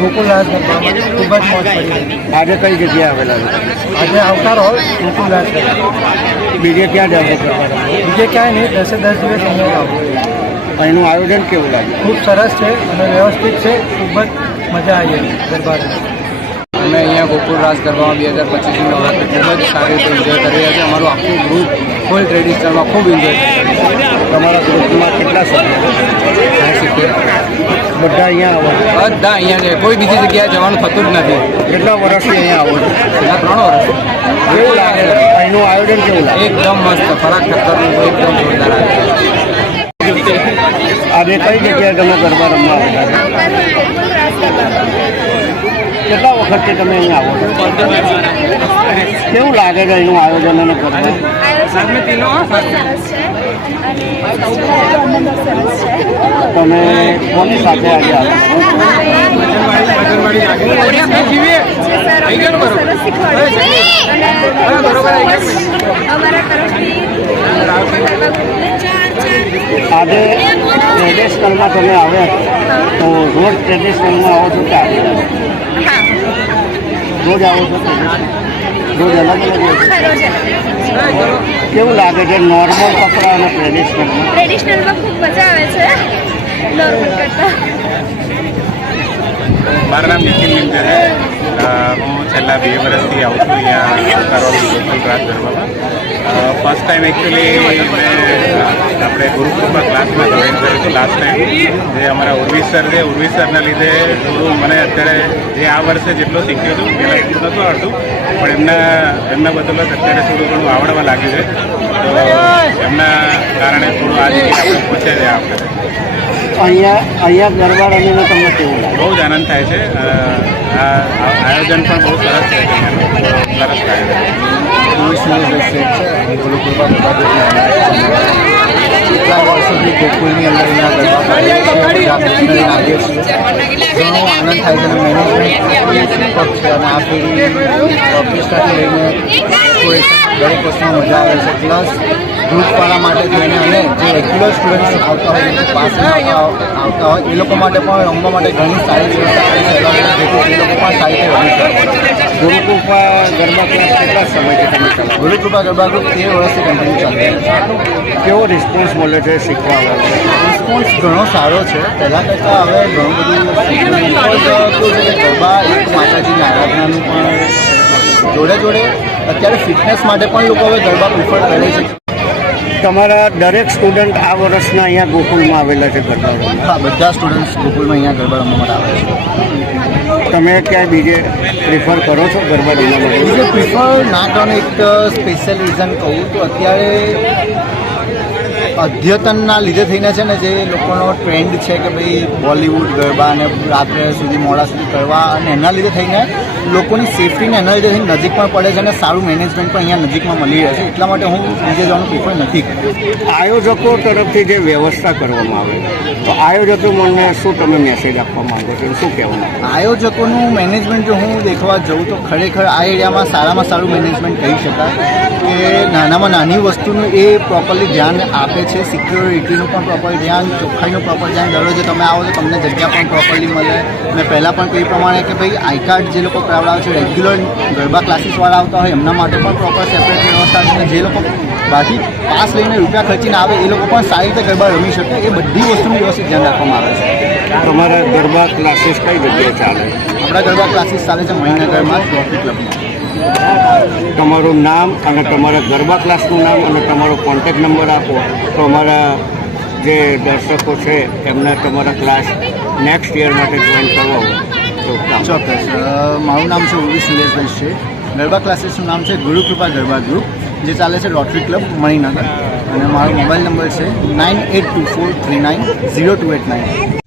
ગોકુલદાસ ગરબામાં ખૂબ જ મોજ પડી. આજે કઈ જગ્યાએ આવેલા છે? આજે અવતાર હોય ગોકુલદાસ ગરબા. બીજે ક્યાં જાવ છો? બીજે ક્યાંય નહીં, 10 દિવસ અહીંયા આવું. અહીંનું આયોજન કેવું લાગે? ખૂબ સરસ છે અને વ્યવસ્થિત છે. ખૂબ જ મજા આવી રહી ગરબાની. અમે અહીંયા ગોકુલ રાસ ગરબામાં 2025ની નવરાત્રિ ખૂબ જ સારી રીતે એન્જોય કરી રહ્યા છીએ. અમારું આખું ગ્રુપ ફૂલ ટ્રેડિશનલમાં ખૂબ એન્જોય કરી રહ્યા છે. તમારા ગ્રુપમાં કેટલા સભ્યો? બધા અહીંયા આવો? બધા અહીંયા છે, કોઈ બીજી જગ્યાએ જવાનું થતું જ નથી. કેટલા વર્ષથી અહીંયા આવો છો? છેલ્લા 3 વર્ષ. કેવું લાગે? અહીંનું આયોજન કેવું લાગે? એકદમ મસ્ત, ફરાક ટક્કરનું એકદમ જોરદાર આવે. આજે કઈ જગ્યાએ તમે ગરબા રમવા આવ્યા? કેટલા વખતથી તમે અહીંયા આવો છો? કેવું લાગે છે અહીંનું આયોજન અને ગરબા? તમે કોની સાથે આવ્યા? આજે ટ્રેડિશનલમાં તમે આવ્યા તો રોજ ટ્રેડિશનલમાં આવો છો કે રોજ આવો છો? રોજ અલગ અલગ હોય છે. કેવું લાગે છે નોર્મલ કપડા અને ટ્રેડિશનલમાં? ટ્રેડિશનલમાં ખૂબ મજા આવે છે નોર્મલ કરતાં. મારું નામ નિખિલ મિંજર છે. હું છેલ્લા 2 વર્ષથી આવું છું અહીંયા કારોલી ગોકુલ રાસ ગરબામાં. ફર્સ્ટ ટાઈમ એકચ્યુઅલી મેં આપણે ગુરુકૃપા ક્લાસમાં જોઈન કર્યું હતું લાસ્ટ ટાઈમ. જે અમારા ઉર્વિશ સર છે, ઉર્વિશ સરના લીધે થોડું મને અત્યારે જે આ વર્ષે જેટલું શીખ્યું હતું પહેલાં એટલું નહોતું આવડતું, પણ એમના બદોલત અત્યારે થોડું ઘણું આવડવા લાગ્યું છે. તો એમના કારણે થોડું આ જગ્યાએ આપણે પહોંચ્યા છે. આપણે અહીંયા ગરબા રમીને તમને કેવું લાગે? બહુ જ આનંદ થાય છે. આ આયોજન પણ બહુ સરસ છે, સરસ થાય છે. ગુરુકૃપા કેટલા વર્ષોથી ગોકુલની અંદર અહીંયા ગરબા આવીએ છીએ. ઘણો આનંદ થાય છે અને મેનેજમેન્ટ છે અને આ પેઢી ઓર્કેસ્ટ્રાથી લઈને દરેક વસ્તુમાં મજા આવે છે. પ્લસ ગ્રુપવાળા માટે થઈને અને જે રેગ્યુલર સ્ટુડન્ટ્સ આવતા હોય પાસ આવતા હોય એ લોકો માટે પણ રમવા માટે ઘણી સારી વ્યવસ્થા કરી શકાય જેથી એ લોકો પણ સારી રીતે રમી શકે. ગુરુકૃપા ગરબા ક્લાસ કેટલા સમયથી તમે ચલાવો? ગુરુકૃપા ગરબા ગ્રુપ 13 વર્ષથી કન્ટિન્યુ ચાલી રહ્યું છે. કેવો રિસ્પોન્સ મળે છે શીખવા વાળા? રિસ્પોન્સ ઘણો સારો છે. પહેલાં કરતાં હવે ઘણું બધું ગરબા એક માતાજીની આરાધનાનું પણ જોડે અત્યારે ફિટનેસ માટે પણ લોકો હવે ગરબા પ્રિફર કરે છે. તમારા દરેક સ્ટુડન્ટ આ વર્ષના અહીંયા ગોકુલમાં આવેલા છે ગરબા રમવા? હા, બધા સ્ટુડન્ટ્સ ગોકુલમાં અહીંયા ગરબા રમવા માટે આવે છે. તમે ક્યાંય બીજે પ્રિફર કરો છો ગરબા રમવા માટે? બીજે પ્રિફર ના કરવાનું એક સ્પેશિયલ રીઝન કહું તો અત્યારે અદ્યતનના લીધે થઈને છે ને જે લોકોનો ટ્રેન્ડ છે કે ભાઈ બોલિવૂડ ગરબા અને રાત્રે સુધી મોડા સુધી કરવા અને એના લીધે થઈને લોકોની સેફટીને એના લીધે થઈને નજીક પણ પડે છે અને સારું મેનેજમેન્ટ પણ અહીંયા નજીકમાં મળી રહે છે. એટલા માટે હું બીજે જવાનું પ્રિફર નથી કરતો. આયોજકો તરફથી જે વ્યવસ્થા કરવામાં આવે તો આયોજકો મને શું તમે મેસેજ આપવા માંગો છો, શું કહેવાનું? આયોજકોનું મેનેજમેન્ટ જો હું દેખવા જાઉં તો ખરેખર આ એરિયામાં સારામાં સારું મેનેજમેન્ટ કહી શકાય કે નાનામાં નાની વસ્તુનું એ પ્રોપરલી ધ્યાન આપે છે. સિક્યોરિટીનું પણ પ્રોપર ધ્યાન, ચોખ્ખાઈનું પ્રોપર ધ્યાન. દરરોજ તમે આવો તો તમને જગ્યા પણ પ્રોપરલી મળે. મેં પહેલાં પણ કહ્યું પ્રમાણે કે ભાઈ આઈ કાર્ડ જે લોકો કરાવડાવે છે રેગ્યુલર ગરબા ક્લાસીસવાળા આવતા હોય એમના માટે પણ પ્રોપર સેપરેટ વ્યવસ્થા છે. જે લોકો બાકી પાસ લઈને રૂપિયા ખર્ચીને આવે એ લોકો પણ સારી રીતે ગરબા રમી શકે એ બધી વસ્તુનું વ્યવસ્થિત ધ્યાન રાખવામાં આવે છે. તમારા ગરબા ક્લાસીસ કઈ જગ્યાએ ચાલે? આપણા ગરબા ક્લાસીસ ચાલે છે મણિનગરમાં રોટરી ક્લબમાં. તમારું નામ અને તમારા ગરબા ક્લાસનું નામ અને તમારો કોન્ટેક્ટ નંબર આપો તો અમારા જે દર્શકો છે એમને તમારા ક્લાસ નેક્સ્ટ યર માટે જોઈન કરવો હોય તો ચોક્કસ. મારું નામ છે ઉર્વિશ સુરેશભાઈ છે. ગરબા ક્લાસીસનું નામ છે ગુરુકૃપા ગરબા ગ્રુપ જે ચાલે છે રોટરી ક્લબ મણિનગર અને મારો મોબાઈલ નંબર છે 9824390289.